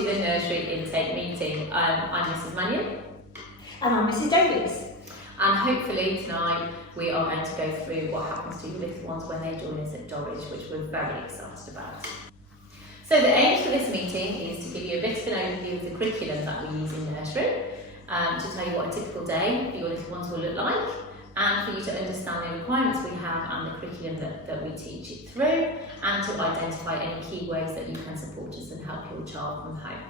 to the nursery intake meeting. I'm Mrs. Mannion. And I'm Mrs. Davies. And hopefully tonight we are going to go through what happens to your little ones when they join us at Dorridge, which we're very excited about. So the aim for this meeting is to give you a bit of an overview of the curriculum that we use in nursery, to tell you what a typical day for your little ones will look like, and for you to understand the requirements we have and the curriculum that we teach it through, and to identify any key ways that you can support us and help your child from home.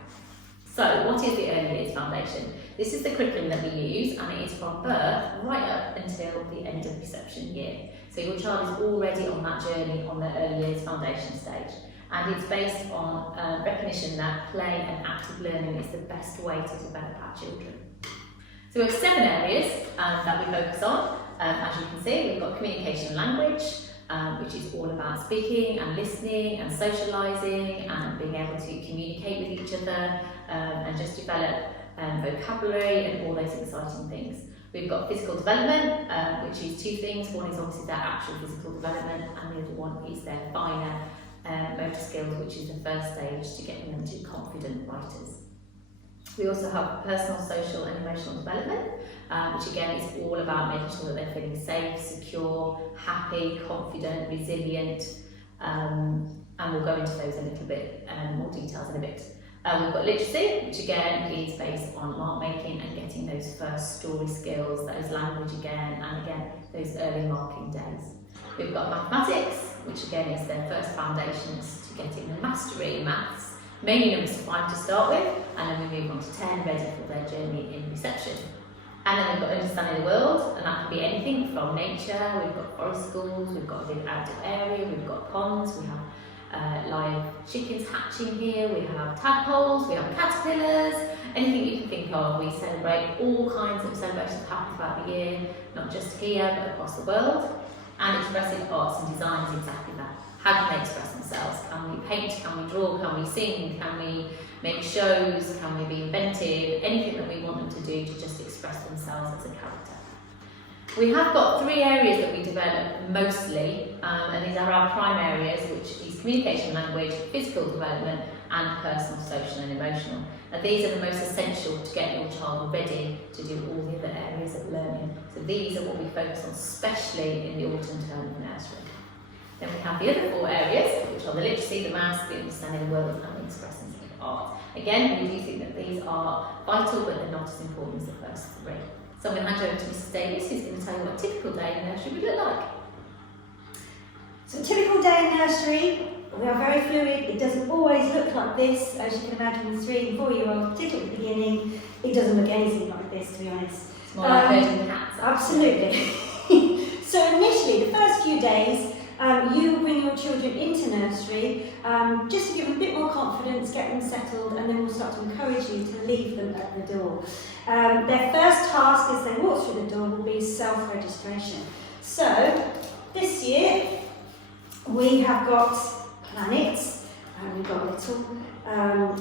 So what is the Early Years Foundation? This is the curriculum that we use, and it is from birth right up until the end of reception year. So your child is already on that journey on the Early Years Foundation stage. And it's based on recognition that play and active learning is the best way to develop our children. So we have 7 areas that we focus on. As you can see, we've got communication and language, which is all about speaking and listening and socialising and being able to communicate with each other and just develop vocabulary and all those exciting things. We've got physical development, which is 2 things. One is obviously their actual physical development, and the other one is their finer motor skills, which is the first stage to get them into confident writers. We also have personal, social and emotional development, which again is all about making sure that they're feeling safe, secure, happy, confident, resilient, and we'll go into those in a little bit more details in a bit. We've got literacy, which again is based on mark making and getting those first story skills, those language again, and again those early marking days. We've got mathematics, which again is their first foundations to getting the mastery in maths, mainly numbers 5 to start with, and then we move on to 10, ready for their journey in reception. And then we've got understanding the world, and that can be anything from nature. We've got forest schools, we've got a big outdoor area, we've got ponds, we have live chickens hatching here, we have tadpoles, we have caterpillars, anything you can think of. We celebrate all kinds of celebrations that happen throughout the year, not just here but across the world. And expressive arts and design is exactly that. How can they express themselves? Can we paint? Can we draw? Can we sing? Can we make shows? Can we be inventive? Anything that we want them to do to just express themselves as a character. We have got 3 areas that we develop mostly, and these are our prime areas, which is communication, language, physical development, and personal, social and emotional. Now these are the most essential to get your child ready to do all the other areas of learning. So these are what we focus on, especially in the autumn term of nursery. Then we have the other 4 areas, which are the literacy, the maths, the understanding the world and the expressing of art. Again, we do think that these are vital, but they're not as important as the first 3. So I'm going to hand over to Mrs. Davies, who's going to tell you what a typical day in nursery would look like. So a typical day in nursery, we are very fluid. It doesn't always look like this. As you can imagine with 3 and 4-year-olds, particularly at the beginning, it doesn't look anything like this, to be honest. It's more like herding cats. Absolutely. So initially, the first few days, you bring your children into nursery just to give them a bit more confidence, get them settled, and then we'll start to encourage you to leave them at the door. Their first task as they walk through the door will be self-registration. So this year we have got planets, we've got little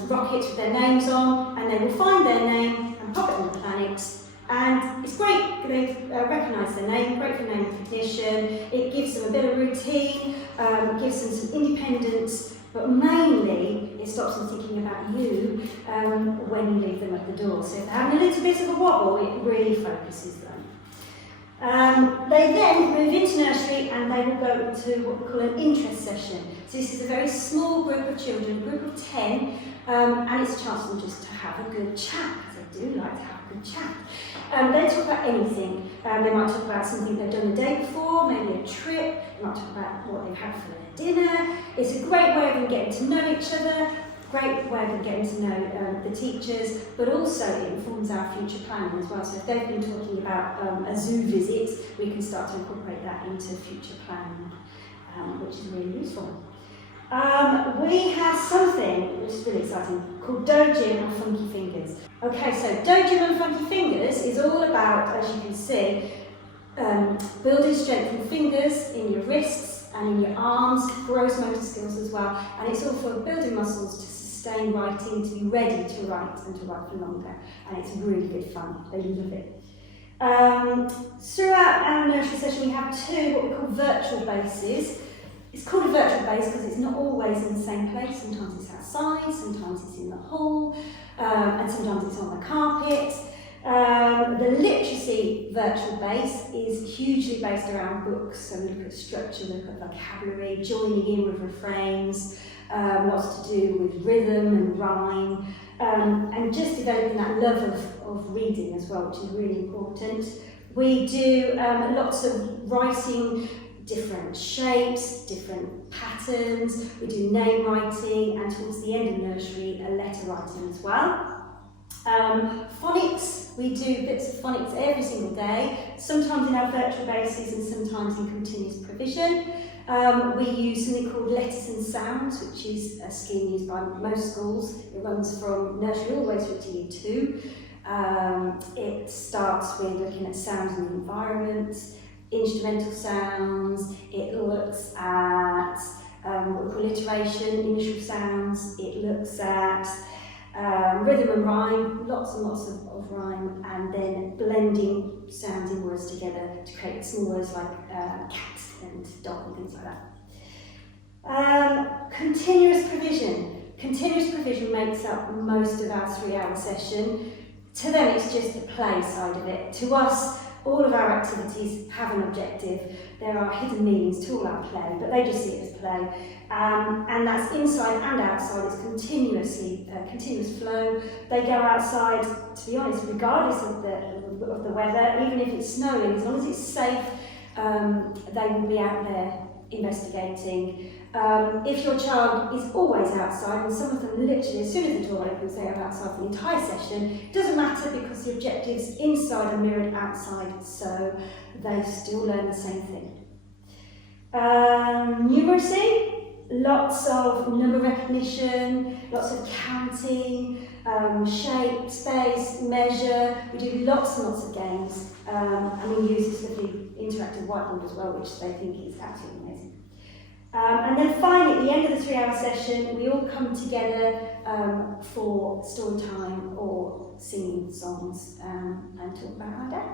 rockets with their names on, and they will find their name and pop it on the planet. And it's great, they recognise their name, great for name recognition, it gives them a bit of routine, gives them some independence, but mainly it stops them thinking about you when you leave them at the door. So if they're having a little bit of a wobble, it really focuses them. They then move into nursery and they will go to what we call an interest session. So this is a very small group of children, a group of 10, and it's a chance for them just to have a good chat, because they do like to have a good chat. They talk about anything. They might talk about something they've done the day before, maybe a trip. They might talk about what they've had for their dinner. It's a great way of them getting to know each other, great way of them getting to know the teachers, but also it informs our future planning as well. So if they've been talking about a zoo visit, we can start to incorporate that into future planning, which is really useful. We have something which is really exciting called Dorridge and Funky Fingers. Okay, so Dorridge and Funky Fingers is all about, as you can see, building strength in fingers, in your wrists and in your arms, gross motor skills as well, and it's all for building muscles to sustain writing, to be ready to write and to write for longer, and it's really good fun. They love it. Throughout our nursery session we have 2 what we call virtual bases. It's called a virtual base because it's not always in the same place. Sometimes it's outside, sometimes it's in the hall, and sometimes it's on the carpet. The literacy virtual base is hugely based around books, so we look at structure, look at vocabulary, joining in with refrains, lots to do with rhythm and rhyme, and just developing that love of reading as well, which is really important. We do lots of writing, different shapes, different patterns. We do name writing, and towards the end of nursery, a letter writing as well. Phonics, we do bits of phonics every single day, sometimes in our virtual bases and sometimes in continuous provision. We use something called Letters and Sounds, which is a scheme used by most schools. It runs from nursery all the way through to Year 2. It starts with looking at sounds in the environment, instrumental sounds. It looks at what we call alliteration, initial sounds. It looks at rhythm and rhyme, lots and lots of rhyme, and then blending sounds in words together to create small words like cat and dog and things like that. Continuous provision. Continuous provision makes up most of our 3-hour session. To them, it's just the play side of it. To us, all of our activities have an objective. There are hidden meanings to all our play, but they just see it as play. And that's inside and outside. It's continuous flow. They go outside, to be honest, regardless of the weather, even if it's snowing, as long as it's safe, they will be out there investigating. If your child is always outside, and some of them literally, as soon as the door opens, they are outside for the entire session, it doesn't matter because the objectives inside are mirrored outside, so they still learn the same thing. Numeracy, lots of number recognition, lots of counting, shape, space, measure. We do lots and lots of games, and we use this lovely interactive whiteboard as well, which they think is absolutely amazing. And then finally, at the end of the 3-hour session, we all come together for story time or singing songs and talk about our day.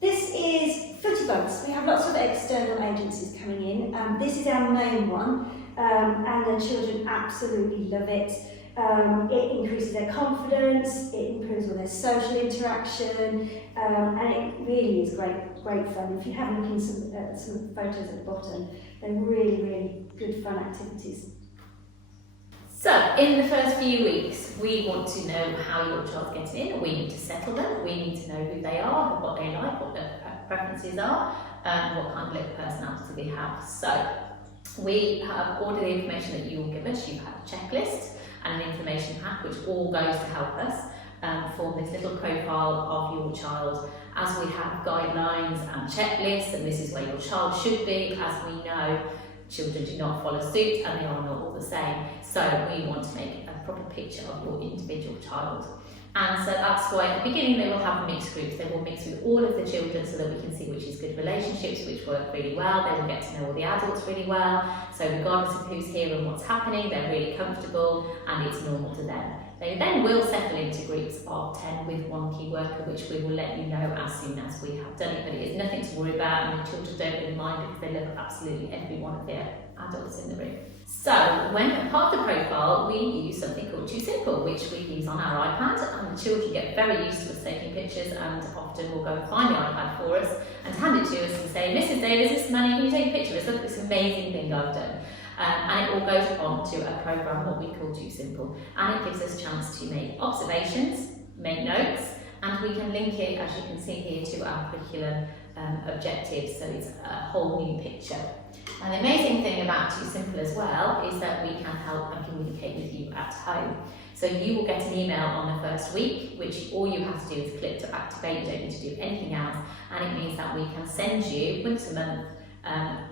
This is Footy Bugs. We have lots of external agencies coming in. This is our main one, and the children absolutely love it. It increases their confidence, it improves all their social interaction, and it really is great fun. If you have a look in some photos at the bottom, they're really good fun activities. So, in the first few weeks, we want to know how your child's getting in. We need to settle them, we need to know who they are, what they like, what their preferences are, and what kind of little personality they have. So, we have all the information that you will give us. You have a checklist and an information pack, which all goes to help us form this little profile of your child, as we have guidelines and checklists, and this is where your child should be. As we know, children do not follow suit and they are not all the same. So we want to make a proper picture of your individual child. And so that's why at the beginning they will have mixed groups. They will mix with all of the children so that we can see which is good relationships, which work really well. They will get to know all the adults really well. So regardless of who's here and what's happening, they're really comfortable and it's normal to them. They then will settle into groups of 10 with one key worker, which we will let you know as soon as we have done it. But it is nothing to worry about, and the children don't really mind because they love absolutely every one of their adults in the room. So, when part of the profile, we use something called Too Simple, which we use on our iPad, and the children get very used to us taking pictures, and often will go and find the iPad for us and hand it to us and say, Mrs. Davis, this is Manny, can you take a picture of us? Look at this amazing thing I've done. And it all goes on to a programme, what we call Too Simple, and it gives us a chance to make observations, make notes, and we can link it, as you can see here, to our curriculum objectives, so it's a whole new picture. And the amazing thing about Too Simple as well is that we can help and communicate with you at home. So you will get an email on the first week, which all you have to do is click to activate. You don't need to do anything else, and it means that we can send you once a month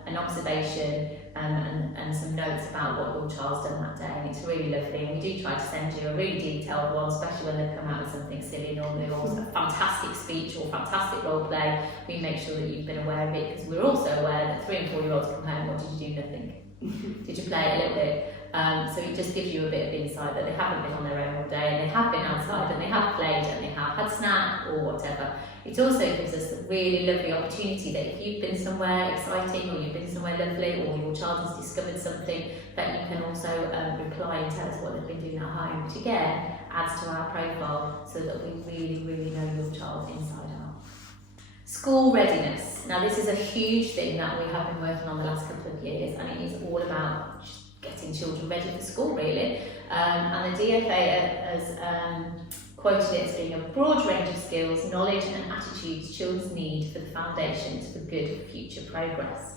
an observation and some notes about what your child's done that day, and it's really lovely. And we do try to send you a really detailed one, especially when they come out with something silly normally, or a fantastic speech or fantastic role play. We make sure that you've been aware of it, because we're also aware that 3 and 4 year olds come home, what did you do? Nothing. Did you play a little bit? So it just gives you a bit of insight that they haven't been on their own all day, and they have been outside, and they have played, and they have had snack or whatever. It also gives us a really lovely opportunity that if you've been somewhere exciting, or you've been somewhere lovely, or your child has discovered something, that you can also reply and tell us what they've been doing at home, which again adds to our profile so that we really, really know your child inside out. School readiness. Now this is a huge thing that we have been working on the last couple of years, and it is all about getting children ready for school really. And the DFA has quoted it as being a broad range of skills, knowledge and attitudes children need for the foundations for good future progress.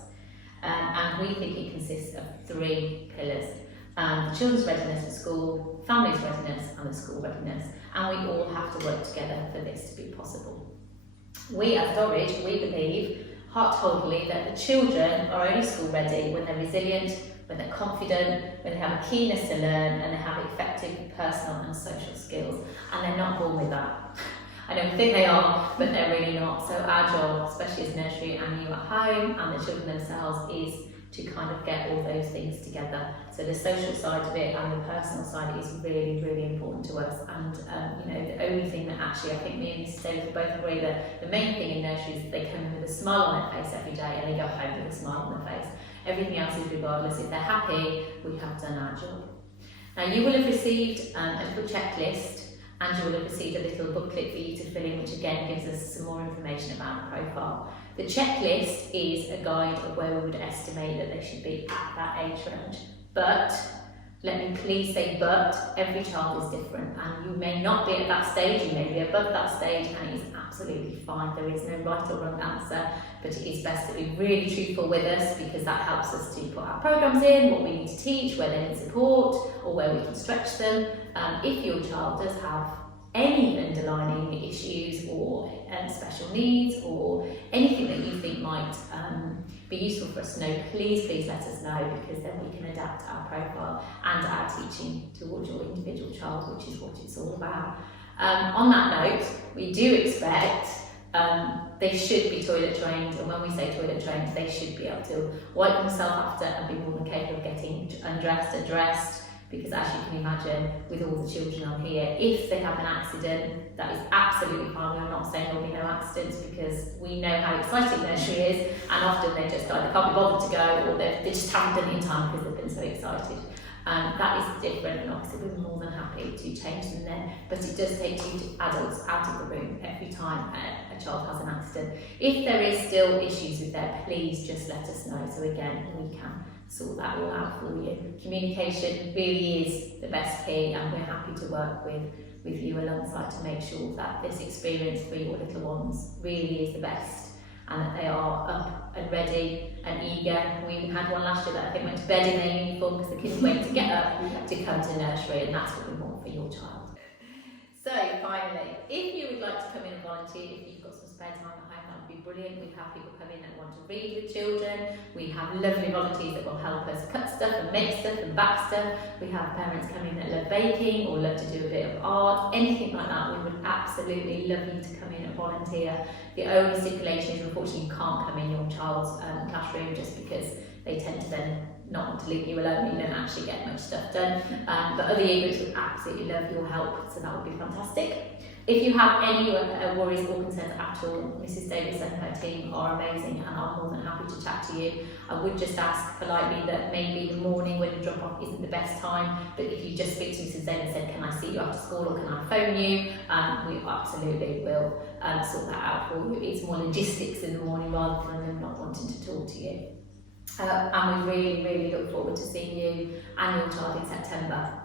And we think it consists of 3 pillars. The children's readiness for school, family's readiness and the school readiness. And we all have to work together for this to be possible. We at Dorridge, we believe heart-wholly that the children are only school ready when they're resilient, when they're confident, when they have a keenness to learn, and they have effective personal and social skills. And they're not born with that. I don't think they are, but they're really not. So our job, especially as nursery and you at home and the children themselves, is to kind of get all those things together. So the social side of it and the personal side is really, really important to us. And you know, the only thing that actually, I think me and Mrs. Davis both agree that the main thing in nursery is that they come in with a smile on their face every day, and they go home with a smile on their face. Everything else is regardless. If they're happy, we have done our job. Now you will have received a little checklist, and you will have received a little booklet for you to fill in, which again gives us some more information about the profile. The checklist is a guide of where we would estimate that they should be at that age range. But, let me please say but, every child is different, and you may not be at that stage, you may be above that stage, and it is absolutely fine. There is no right or wrong answer, but it is best to be really truthful with us, because that helps us to put our programmes in, what we need to teach, where they need support, or where we can stretch them. If your child does have any underlying issues or special needs or anything that you think might be useful for us to know, please let us know, because then we can adapt our profile and our teaching towards your individual child, which is what it's all about. On that note, we do expect they should be toilet trained, and when we say toilet trained, they should be able to wipe themselves after and be more than capable of getting undressed and dressed. Because as you can imagine, with all the children on here, if they have an accident, that is absolutely fine. I'm not saying there will be no accidents, because we know how exciting nursery is, and often they just either can't be bothered to go, or they just haven't done it in time because they've been so excited. That is different, and obviously we're more than happy to change them then, but it does take 2 adults out of the room every time a child has an accident. If there is still issues with that, please just let us know, so again, we can sort that all out for you. Communication really is the best key, and we're happy to work with you alongside to make sure that this experience for your little ones really is the best, and that they are up and ready and eager. We even had one last year that I think went to bed in their uniform because the kids wait to get up to come to nursery, and that's what we want for your child. So finally, if you would like to come in and volunteer, if you've got some spare time at home, that would be brilliant. We have people come in that want to read with children. We have lovely volunteers that will help us cut stuff and make stuff and back stuff. We have parents come in that love baking or love to do a bit of art, anything like that. We would absolutely love you to come in and volunteer. The only stipulation is, unfortunately, you can't come in your child's classroom, just because they tend to then not want to leave you alone. You don't actually get much stuff done. But other year groups would absolutely love your help, so that would be fantastic. If you have any worries or concerns at all, Mrs. Davis and her team are amazing, and I'm more than happy to chat to you. I would just ask politely that maybe the morning when you drop off isn't the best time, but if you just speak to Mrs. Davis and said, can I see you after school, or can I phone you, we absolutely will sort that out for you. It's more logistics in the morning rather than them not wanting to talk to you. And we really, really look forward to seeing you and your child in September.